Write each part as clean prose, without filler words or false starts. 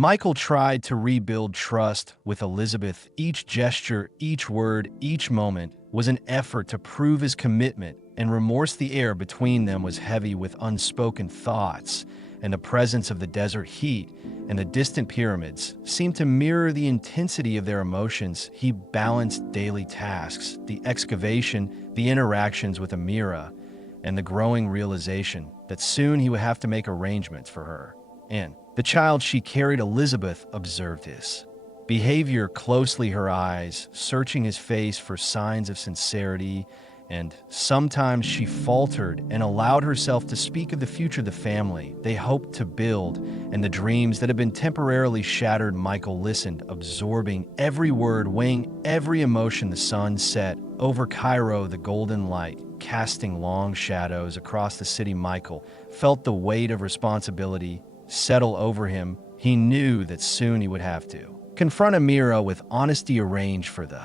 Michael tried to rebuild trust with Elizabeth. Each gesture, each word, each moment was an effort to prove his commitment, and remorse. The air between them was heavy with unspoken thoughts, and the presence of the desert heat and the distant pyramids seemed to mirror the intensity of their emotions. He balanced daily tasks, the excavation, the interactions with Amira, and the growing realization that soon he would have to make arrangements for her. And the child she carried. Elizabeth observed his behavior closely, her eyes searching his face for signs of sincerity, and sometimes she faltered and allowed herself to speak of the future the family they hoped to build and the dreams that had been temporarily shattered. Michael listened, absorbing every word, weighing every emotion. The sun set over Cairo, the golden light casting long shadows across the city. Michael felt the weight of responsibility settle over him. He knew that soon he would have to confront Amira with honesty, arrange for the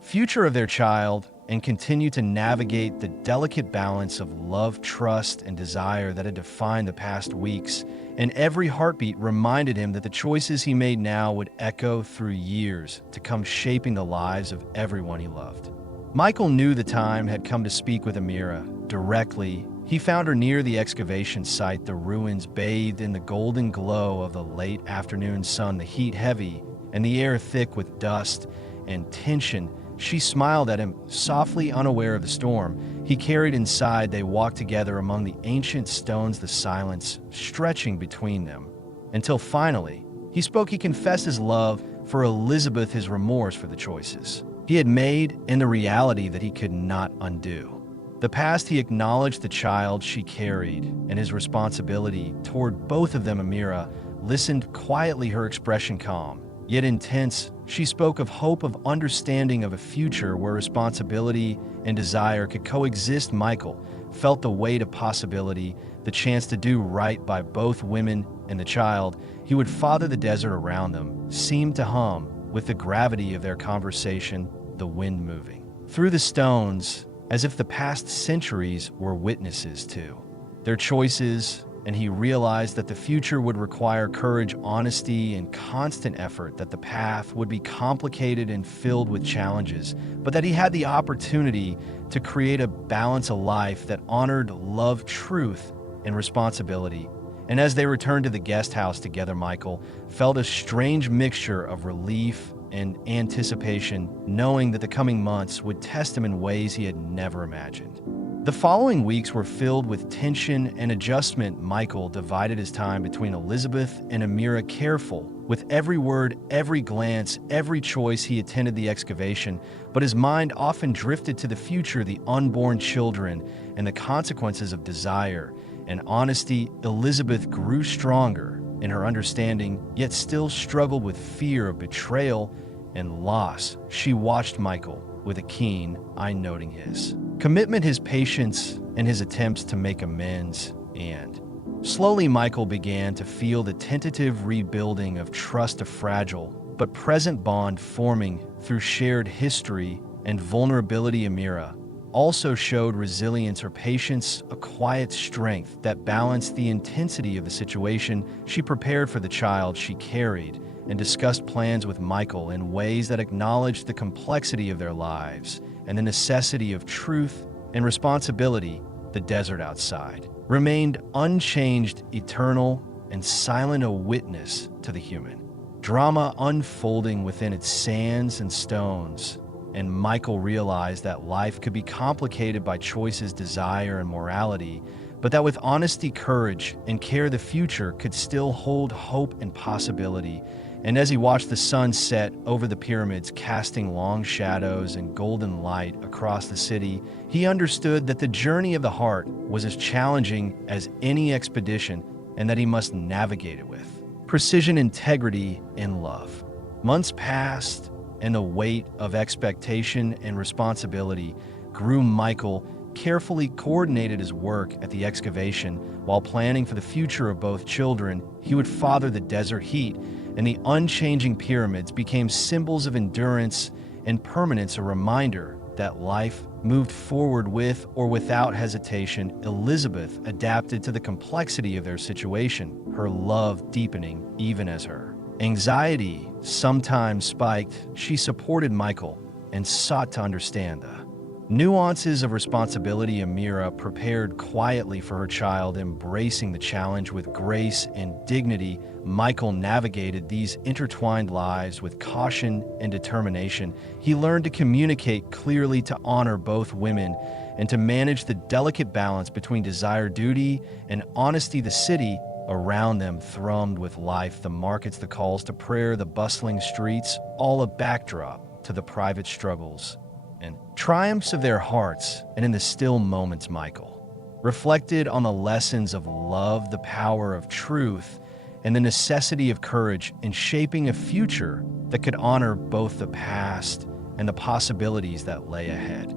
future of their child, and continue to navigate the delicate balance of love, trust, and desire that had defined the past weeks. And every heartbeat reminded him that the choices he made now would echo through years to come, shaping the lives of everyone he loved. Michael knew the time had come to speak with Amira directly. He found her near the excavation site, the ruins bathed in the golden glow of the late afternoon sun, the heat heavy and the air thick with dust and tension. She smiled at him, softly unaware of the storm he carried inside. They walked together among the ancient stones, the silence stretching between them, until finally he spoke. He confessed his love for Elizabeth, his remorse for the choices he had made, and the reality that he could not undo. The past. He acknowledged the child she carried and his responsibility toward both of them. Amira listened quietly, her expression calm yet intense. She spoke of hope, of understanding, of a future where responsibility and desire could coexist. Michael felt the weight of possibility, the chance to do right by both women and the child he would father. The desert around them seemed to hum with the gravity of their conversation, the wind moving through the stones as if the past centuries were witnesses to their choices. And he realized that the future would require courage, honesty, and constant effort, that the path would be complicated and filled with challenges, but that he had the opportunity to create a balance, a life that honored love, truth, and responsibility. And as they returned to the guest house together, Michael felt a strange mixture of relief and anticipation, knowing that the coming months would test him in ways he had never imagined. The following weeks were filled with tension and adjustment. Michael divided his time between Elizabeth and Amira, careful with every word, every glance, every choice. He attended the excavation, but his mind often drifted to the future, the unborn children, and the consequences of desire and honesty. Elizabeth grew stronger in her understanding, yet still struggled with fear of betrayal and loss. She watched Michael with a keen eye, noting his commitment, his patience, and his attempts to make amends. And slowly Michael began to feel the tentative rebuilding of trust, a fragile but present bond forming through shared history and vulnerability. Amira also showed resilience, her patience, a quiet strength that balanced the intensity of the situation. She prepared for the child she carried and discussed plans with Michael in ways that acknowledged the complexity of their lives and the necessity of truth and responsibility. The desert outside remained unchanged, eternal, and silent, a witness to the human drama unfolding within its sands and stones. And Michael realized that life could be complicated by choices, desire, and morality, but that with honesty, courage, and care, the future could still hold hope and possibility. And as he watched the sun set over the pyramids, casting long shadows and golden light across the city, he understood that the journey of the heart was as challenging as any expedition, and that he must navigate it with precision, integrity, and love. Months passed, and the weight of expectation and responsibility grew. Michael carefully coordinated his work at the excavation while planning for the future of both children he would father. The desert heat and the unchanging pyramids became symbols of endurance and permanence, a reminder that life moved forward with or without hesitation. Elizabeth adapted to the complexity of their situation, her love deepening even as her Anxiety sometimes spiked. She supported Michael and sought to understand the nuances of responsibility. Amira prepared quietly for her child, embracing the challenge with grace and dignity. Michael navigated these intertwined lives with caution and determination. He learned to communicate clearly, to honor both women, and to manage the delicate balance between desire, duty, and honesty. The city around them thrummed with life, the markets, the calls to prayer, the bustling streets, all a backdrop to the private struggles and triumphs of their hearts. And in the still moments, Michael reflected on the lessons of love, the power of truth, and the necessity of courage in shaping a future that could honor both the past and the possibilities that lay ahead.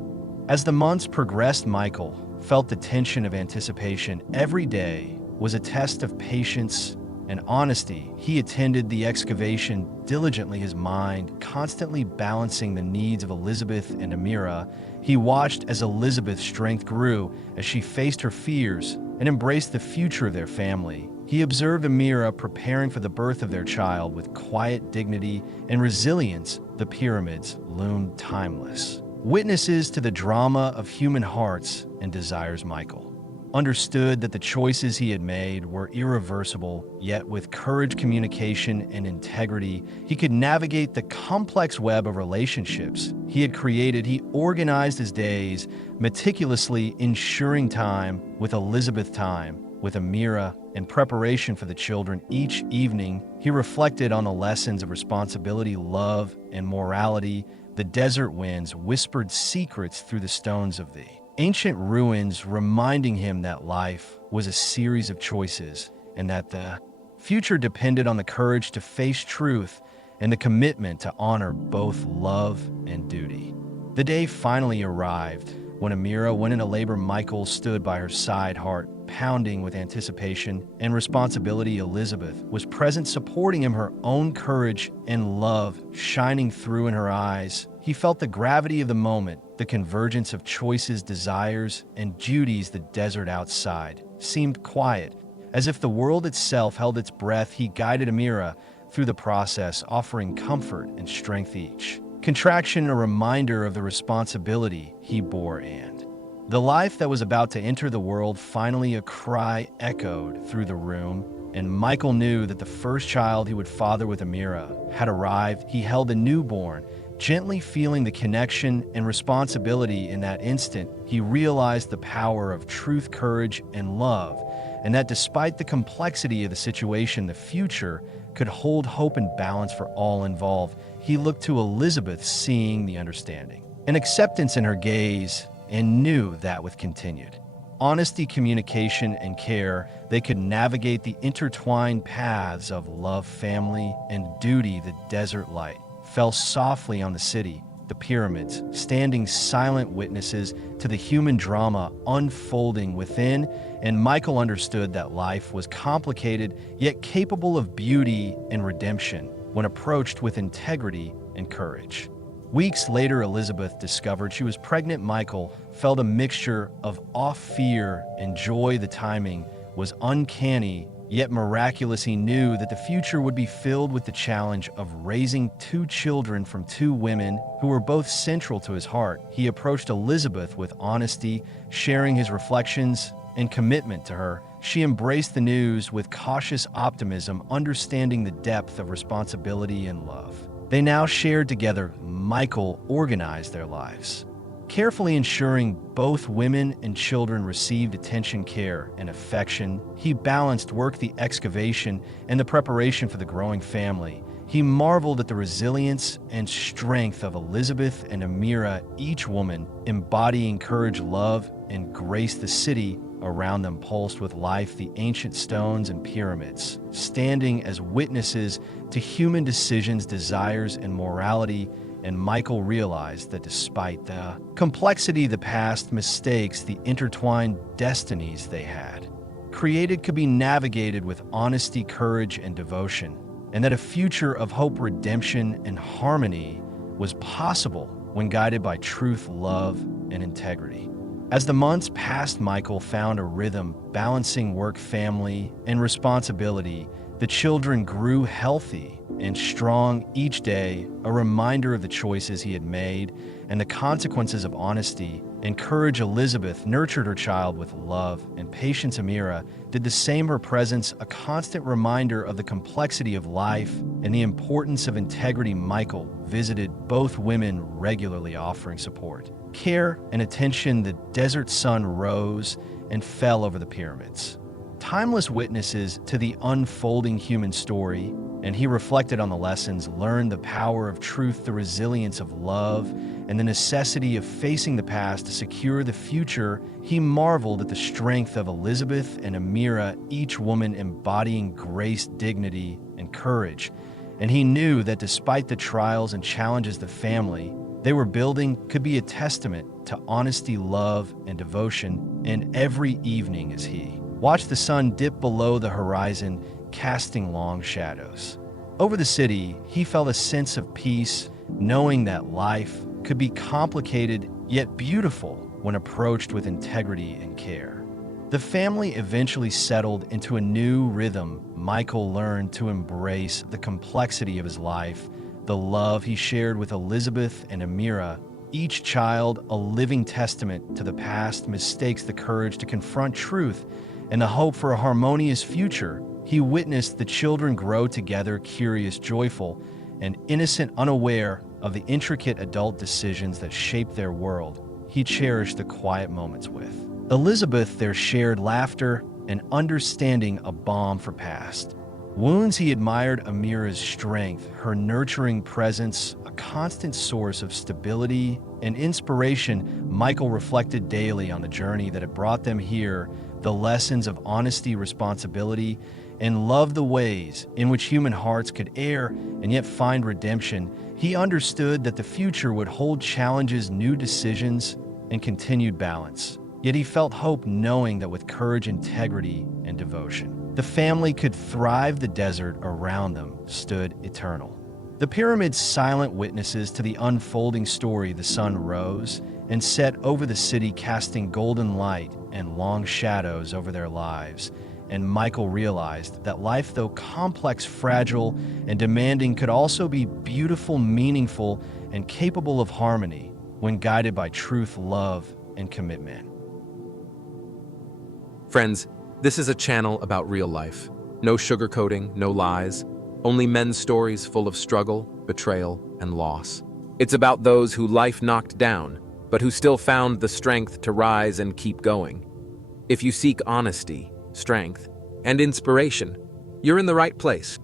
As the months progressed, Michael felt the tension of anticipation. Every day was a test of patience and honesty. He attended the excavation diligently, his mind constantly balancing the needs of Elizabeth and Amira. He watched as Elizabeth's strength grew as she faced her fears and embraced the future of their family. He observed Amira preparing for the birth of their child with quiet dignity and resilience. The pyramids loomed timeless, witnesses to the drama of human hearts and desires. Michael understood that the choices he had made were irreversible, yet with courage, communication, and integrity, he could navigate the complex web of relationships he had created. He organized his days meticulously, ensuring time with Elizabeth, time with Amira, and preparation for the children. Each evening, he reflected on the lessons of responsibility, love, and morality. The desert winds whispered secrets through the stones of the ancient ruins, reminding him that life was a series of choices and that the future depended on the courage to face truth and the commitment to honor both love and duty. The day finally arrived. When Amira went into labor, Michael stood by her side, heart pounding with anticipation and responsibility. Elizabeth was present, supporting him, her own courage and love shining through in her eyes. He felt the gravity of the moment, the convergence of choices, desires, and duties. The desert outside seemed quiet, as if the world itself held its breath. He guided Amira through the process, offering comfort and strength. Each contraction a reminder of the responsibility he bore and the life that was about to enter the world. Finally, a cry echoed through the room, and Michael knew that the first child he would father with Amira had arrived. He held the newborn, gently feeling the connection and responsibility. In that instant, he realized the power of truth, courage, and love, and that despite the complexity of the situation, the future could hold hope and balance for all involved. He looked to Elizabeth, seeing the understanding and acceptance in her gaze, and knew that with continued honesty, communication, and care, they could navigate the intertwined paths of love, family, and duty. The desert light fell softly on the city, the pyramids standing silent witnesses to the human drama unfolding within, and Michael understood that life was complicated yet capable of beauty and redemption when approached with integrity and courage. Weeks later, Elizabeth discovered she was pregnant. Michael felt a mixture of awe, fear, and joy. The timing was uncanny, yet miraculous. He knew that the future would be filled with the challenge of raising two children from two women who were both central to his heart. He approached Elizabeth with honesty, sharing his reflections and commitment to her. She embraced the news with cautious optimism, understanding the depth of responsibility and love they now shared together. Michael organized their lives, carefully ensuring both women and children received attention, care, and affection. He balanced work, the excavation, and the preparation for the growing family. He marveled at the resilience and strength of Elizabeth and Amira, each woman embodying courage, love, and grace. The city around them pulsed with life, the ancient stones and pyramids standing as witnesses to human decisions, desires, and morality. And Michael realized that despite the complexity, the past mistakes, the intertwined destinies they had created could be navigated with honesty, courage, and devotion, and that a future of hope, redemption, and harmony was possible when guided by truth, love, and integrity. As the months passed, Michael found a rhythm, balancing work, family, and responsibility. The children grew healthy and strong each day, a reminder of the choices he had made and the consequences of honesty and courage. Elizabeth nurtured her child with love, and patience. Amira did the same, her presence a constant reminder of the complexity of life and the importance of integrity. Michael visited both women regularly, offering support, care, and attention. The desert sun rose and fell over the pyramids, timeless witnesses to the unfolding human story, and he reflected on the lessons learned, the power of truth, the resilience of love, and the necessity of facing the past to secure the future. He marveled at the strength of Elizabeth and Amira, each woman embodying grace, dignity, and courage. And he knew that despite the trials and challenges the family they were building could be a testament to honesty, love, and devotion. And every evening as he watched the sun dip below the horizon, casting long shadows over the city, he felt a sense of peace, knowing that life could be complicated yet beautiful when approached with integrity and care. The family eventually settled into a new rhythm. Michael learned to embrace the complexity of his life, the love he shared with Elizabeth and Amira, each child a living testament to the past mistakes, the courage to confront truth, and the hope for a harmonious future. He witnessed the children grow together, curious, joyful, and innocent, unaware of the intricate adult decisions that shaped their world. He cherished the quiet moments with Elizabeth, their shared laughter and understanding, a balm for past wounds. He admired Amira's strength, her nurturing presence, a constant source of stability and inspiration. Michael reflected daily on the journey that had brought them here, the lessons of honesty, responsibility, and love, the ways in which human hearts could err and yet find redemption. He understood that the future would hold challenges, new decisions, and continued balance. Yet he felt hope, knowing that with courage, integrity, and devotion, the family could thrive. The desert around them stood eternal, the pyramids silent witnesses to the unfolding story. The sun rose and set over the city, casting golden light and long shadows over their lives. And Michael realized that life, though complex, fragile, and demanding, could also be beautiful, meaningful, and capable of harmony when guided by truth, love, and commitment. Friends, this is a channel about real life. No sugarcoating, no lies, only men's stories full of struggle, betrayal, and loss. It's about those who life knocked down, but who still found the strength to rise and keep going. If you seek honesty, strength, and inspiration, you're in the right place.